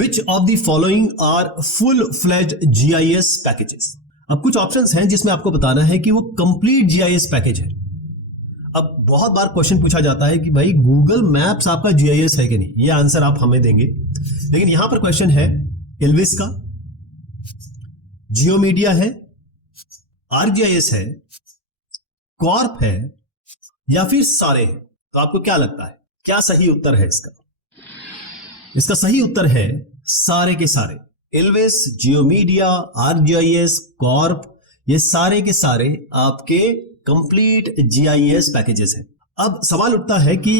Which of the following are full-fledged GIS packages? अब कुछ options हैं जिसमें आपको बताना है कि वो कंप्लीट GIS पैकेज है। अब बहुत बार क्वेश्चन पूछा जाता है कि भाई गूगल मैप्स आपका GIS है कि नहीं, ये आंसर आप हमें देंगे, लेकिन यहां पर क्वेश्चन है इल्विस का, जियो मीडिया है, ArcGIS है, कॉर्प है या फिर सारे हैं। तो आपको क्या लगता है क्या सही उत्तर है इसका? इसका सही उत्तर है सारे के सारे। इल्विस, जियो मीडिया, ArcGIS, कॉर्प, ये सारे के सारे आपके कंप्लीट GIS पैकेजेस हैं। अब सवाल उठता है कि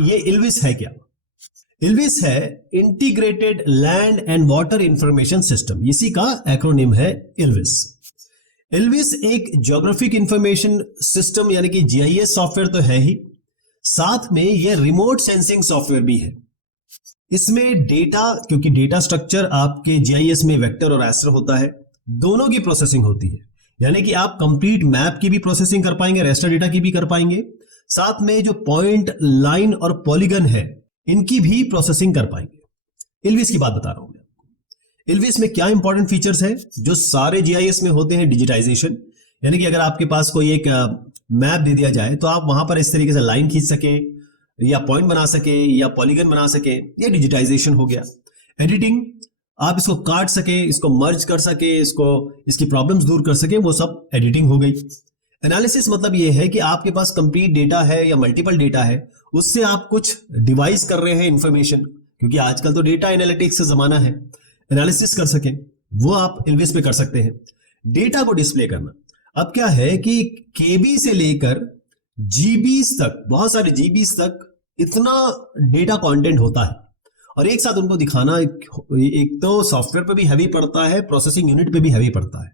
ये इल्विस है क्या? इल्विस है integrated land and water information system, इसी का एक्रोनिम है इल्विस। इल्विस एक ज्योग्राफिक इंफॉर्मेशन सिस्टम यानी कि GIS सॉफ्टवेयर तो है ही, साथ में ये रिमोट सेंसिंग सॉफ्टवेयर भी है। इसमें डेटा, क्योंकि डेटा स्ट्रक्चर आपके GIS में वेक्टर और रैस्टर होता है, दोनों की प्रोसेसिंग होती है, यानी कि आप कंप्लीट मैप की भी प्रोसेसिंग कर पाएंगे, रैस्टर डेटा की भी कर पाएंगे, साथ में जो पॉइंट, लाइन और पॉलीगन है इनकी भी प्रोसेसिंग कर पाएंगे। इल्विस की बात बता रहा हूं मैं। इल्विस में क्या इंपॉर्टेंट फीचर्स है जो सारे GIS में होते हैं? डिजिटाइजेशन, यानी कि अगर आपके पास कोई एक मैप दे दिया जाए तो आप वहां पर इस तरीके से लाइन खींच सके या पॉइंट बना सके या पॉलीगन बना सके, ये डिजिटाइजेशन हो गया। एडिटिंग, आप इसको काट सके, इसको मर्ज कर सके, इसकी प्रॉब्लम्स दूर कर सके, वो सब एडिटिंग हो गई। एनालिसिस मतलब ये है कि आपके पास कंप्लीट डेटा है या मल्टीपल डेटा है, उससे आप कुछ डिवाइस कर रहे हैं इंफॉर्मेशन, क्योंकि आजकल तो डेटा एनालिटिक्स का जमाना है, एनालिसिस कर सके वो आप इल्विस पे कर सकते हैं। डेटा को डिस्प्ले करना, अब क्या है कि केबी से लेकर जीबीज तक, बहुत सारे जीबीज तक इतना डेटा कंटेंट होता है और एक साथ उनको दिखाना एक तो सॉफ्टवेयर पे भी हैवी पड़ता है, प्रोसेसिंग यूनिट पे भी हैवी पड़ता है।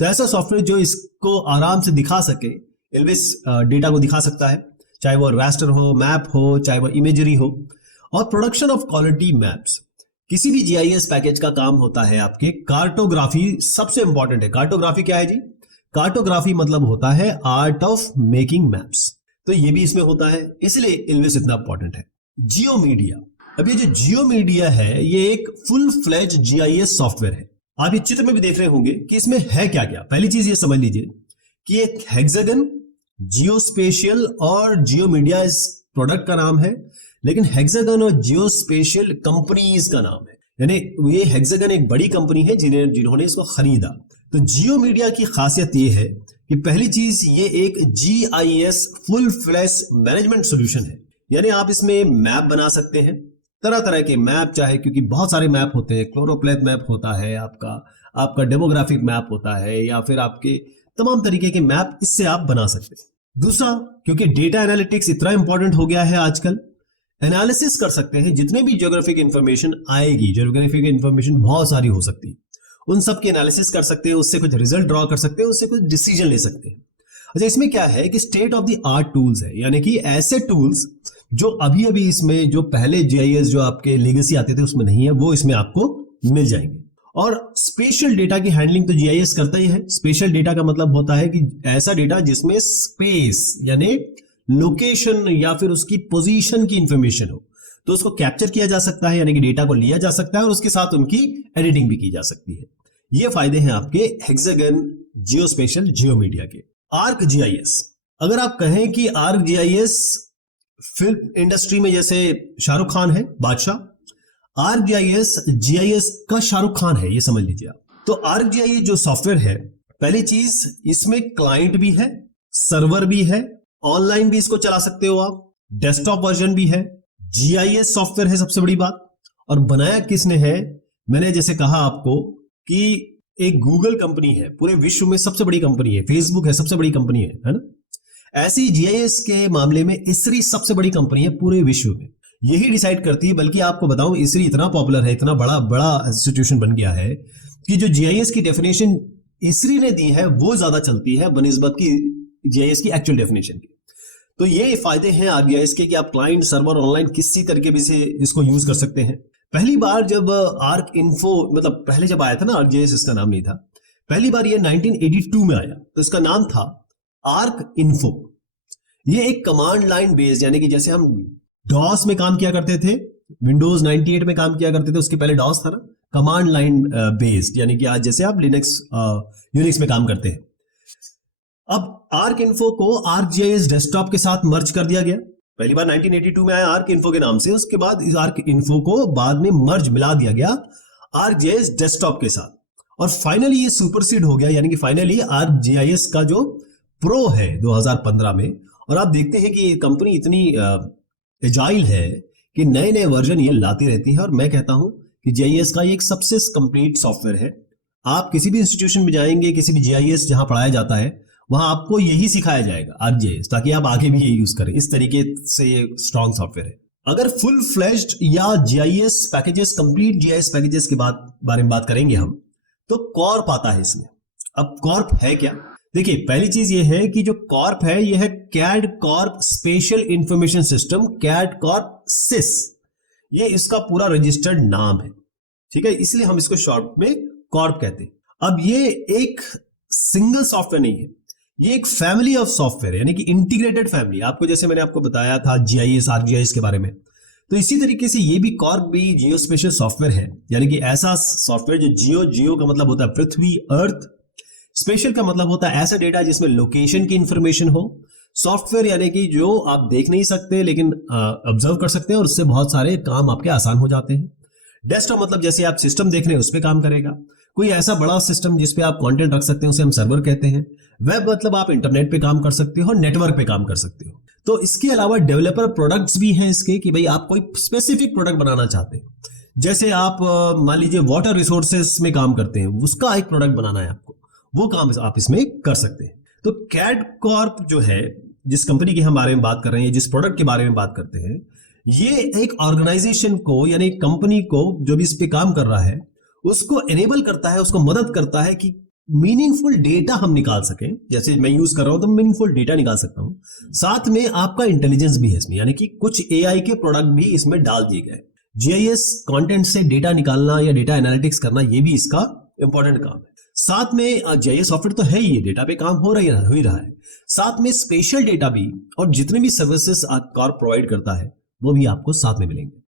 तो ऐसा सॉफ्टवेयर जो इसको आराम से दिखा सके, इल्विस डेटा को दिखा सकता है, चाहे वो रास्टर हो, मैप हो, चाहे वो इमेजरी हो। और प्रोडक्शन ऑफ क्वालिटी मैप्स, किसी भी GIS पैकेज का काम होता है आपके कार्टोग्राफी सबसे इंपॉर्टेंट है। कार्टोग्राफी क्या है जी? कार्टोग्राफी मतलब होता है आर्ट ऑफ मेकिंग मैप्स, तो ये भी इसमें होता है, इसलिए इल्विस इतना इंपॉर्टेंट है। जियो मीडिया, अब ये जो जियो मीडिया है ये एक फुल फ्लेज GIS सॉफ्टवेयर है। आप ये चित्र में भी देख रहे होंगे कि इसमें है क्या क्या। पहली चीज ये समझ लीजिए कि एक हेक्सागन, जियोस्पेशियल और जियो मीडिया इस प्रोडक्ट का नाम है, लेकिन हेक्सागन और जियोस्पेशियल कंपनीज का नाम है, यानी ये हेक्सागन एक बड़ी कंपनी है जिन्होंने इसको खरीदा। तो जियो मीडिया की खासियत ये है कि पहली चीज ये एक GIS full flash management solution है, यानी आप इसमें मैप बना सकते हैं, तरह तरह के मैप, चाहे क्योंकि बहुत सारे मैप होते हैं, क्लोरोप्लेथ मैप होता है आपका डेमोग्राफिक मैप होता है, या फिर आपके तमाम तरीके के मैप इससे आप बना सकते हैं। दूसरा, क्योंकि डेटा एनालिटिक्स इतना इंपॉर्टेंट हो गया है आजकल, एनालिसिस कर सकते हैं जितने भी ज्योग्राफिक इंफॉर्मेशन आएगी, ज्योग्राफिक इंफॉर्मेशन बहुत सारी हो सकती है, उन सब की एनालिसिस कर सकते हैं, उससे कुछ रिजल्ट ड्रॉ कर सकते हैं, उससे कुछ डिसीजन ले सकते हैं। अच्छा, इसमें क्या है कि state of the art tools है, यानी कि ऐसे टूल्स जो अभी अभी इसमें, जो पहले GIS जो आपके लेगेसी आते थे उसमें नहीं है, वो इसमें आपको मिल जाएंगे। और स्पेशल डेटा की हैंडलिंग तो GIS करता ही है। स्पेशल डेटा का मतलब होता है कि ऐसा डेटा जिसमें स्पेस यानी लोकेशन या फिर उसकी पोजीशन की इंफॉर्मेशन हो, तो उसको कैप्चर किया जा सकता है, यानी कि डेटा को लिया जा सकता है और उसके साथ उनकी एडिटिंग भी की जा सकती है। ये फायदे हैं आपके हेक्सागन, जियोस्पेशियल, जियो मीडिया के। ArcGIS, अगर आप कहें कि ArcGIS फिल्म इंडस्ट्री में जैसे शाहरुख खान है बादशाह, ArcGIS GIS का शाहरुख खान है, ये समझ लीजिए आप। तो ArcGIS जो सॉफ्टवेयर है, पहली चीज इसमें क्लाइंट भी है, सर्वर भी है, ऑनलाइन भी इसको चला सकते हो आप, डेस्कटॉप वर्जन भी है, GIS सॉफ्टवेयर है सबसे बड़ी बात। और बनाया किसने है? मैंने जैसे कहा आपको कि एक गूगल कंपनी है, पूरे विश्व में सबसे बड़ी कंपनी है, फेसबुक है सबसे बड़ी कंपनी है ना? ऐसी GIS के मामले में इसरी सबसे बड़ी कंपनी है पूरे विश्व में, यही डिसाइड करती है। बल्कि आपको बताऊं, इसरी इतना पॉपुलर है, इतना बड़ा इंस्टीट्यूशन बन गया है कि जो GIS की डेफिनेशन इसरी ने दी है वो ज्यादा चलती है बनिस्बत की GIS की एक्चुअल डेफिनेशन की। तो ये फायदे हैं ArcGIS के कि आप क्लाइंट, सर्वर, ऑनलाइन किसी तरीके भी से इसको यूज कर सकते हैं। पहली बार जब ArcInfo, मतलब पहले जब आया था ना ArcGIS, इसका नाम नहीं था, पहली बार ये 1982 में आया, तो इसका नाम था ArcInfo। ये एक कमांड लाइन बेस्ड, यानी कि जैसे हम डॉस में काम किया करते थे विंडोज 98 में काम किया करते थे, उसके पहले डॉस था ना, कमांड लाइन बेस्ड, यानी कि आज जैसे आप लिनक्स यूनिक्स में काम करते हैं। अब आर्क इन्फो को ArcGIS डेस्कटॉप के साथ मर्ज कर दिया गया। पहली बार 1982 में आया आर्क इन्फो के नाम से, उसके बाद इस आर्क इन्फो को बाद में मर्ज मिला दिया गया ArcGIS डेस्कटॉप के साथ, और फाइनली ये सुपरसीड हो गया, यानी कि फाइनली ArcGIS का जो प्रो है 2015 में। और आप देखते हैं कि ये कंपनी इतनी एजाइल है कि नए नए वर्जन ये लाती रहती है, और मैं कहता हूं कि GIS का एक सबसे कंप्लीट सॉफ्टवेयर है। आप किसी भी इंस्टीट्यूशन में जाएंगे, किसी भी GIS जहां पढ़ाया जाता है, वहां आपको यही सिखाया जाएगा ArcGIS, ताकि आप आगे भी ये यूज करें। इस तरीके से ये स्ट्रॉन्ग सॉफ्टवेयर है। अगर फुल फ्लेज्ड या GIS packages, complete GIS packages के बारे में बात करेंगे हम, तो कॉर्प आता है इसमें। अब कॉर्प है क्या? देखिए, पहली चीज ये है कि जो कॉर्प है, ये है CAD corp special information system, CAD corp sys. ये इसका पूरा रजिस्टर्ड नाम है, ठीक है, इसलिए हम इसको शॉर्ट में कॉर्प कहते हैं। अब ये एक सिंगल सॉफ्टवेयर नहीं है, ये एक फैमिली ऑफ सॉफ्टवेयर है, यानी कि इंटीग्रेटेड फैमिली। आपको जैसे मैंने आपको बताया था GIS ArcGIS के बारे में, तो इसी तरीके से ये भी कॉर्प भी जियोस्पेशियल सॉफ्टवेयर है, यानी कि ऐसा सॉफ्टवेयर जो जियो का मतलब होता है पृथ्वी, अर्थ, स्पेशल का मतलब होता है ऐसा डेटा जिसमें लोकेशन की इंफॉर्मेशन हो, सॉफ्टवेयर यानी कि जो आप देख नहीं सकते लेकिन ऑब्जर्व कर सकते हैं, और उससे बहुत सारे काम आपके आसान हो जाते हैं। डेस्कटॉप मतलब जैसे आप सिस्टम देख रहे हैं उस पर काम करेगा, कोई ऐसा बड़ा सिस्टम जिसपे आप कंटेंट रख सकते हैं उसे हम सर्वर कहते हैं। वेब मतलब आप इंटरनेट पे काम कर सकते हो, नेटवर्क पे काम कर सकते हो। तो इसके अलावा डेवलपर प्रोडक्ट्स भी हैं इसके, कि भाई आप कोई स्पेसिफिक प्रोडक्ट बनाना चाहते हैं, जैसे आप मान लीजिए वाटर रिसोर्सेस में काम करते हैं, उसका एक प्रोडक्ट बनाना है आपको, वो काम आप इसमें कर सकते हैं। तो कैड कॉर्प जो है, जिस कंपनी के हम बारे में बात कर रहे हैं, जिस प्रोडक्ट के बारे में बात करते हैं, ये एक ऑर्गेनाइजेशन को, यानी कंपनी को जो भी इस पे काम कर रहा है उसको एनेबल करता है, उसको मदद करता है कि मीनिंगफुल डेटा हम निकाल सकें। जैसे मैं यूज कर रहा हूं तो मीनिंगफुल डेटा निकाल सकता हूं, साथ में आपका इंटेलिजेंस भी है इसमें, यानी कि कुछ AI के प्रोडक्ट भी इसमें डाल दिए गए। GIS कंटेंट से डेटा निकालना या डेटा एनालिटिक्स करना, ये भी इसका इंपॉर्टेंट काम है। साथ में GIS सॉफ्टवेयर तो है ही, डेटा पे काम हो ही रहा है, साथ में स्पेशल डेटा भी, और जितने भी सर्विसेज कॉर्प प्रोवाइड करता है वो भी आपको साथ में मिलेंगे।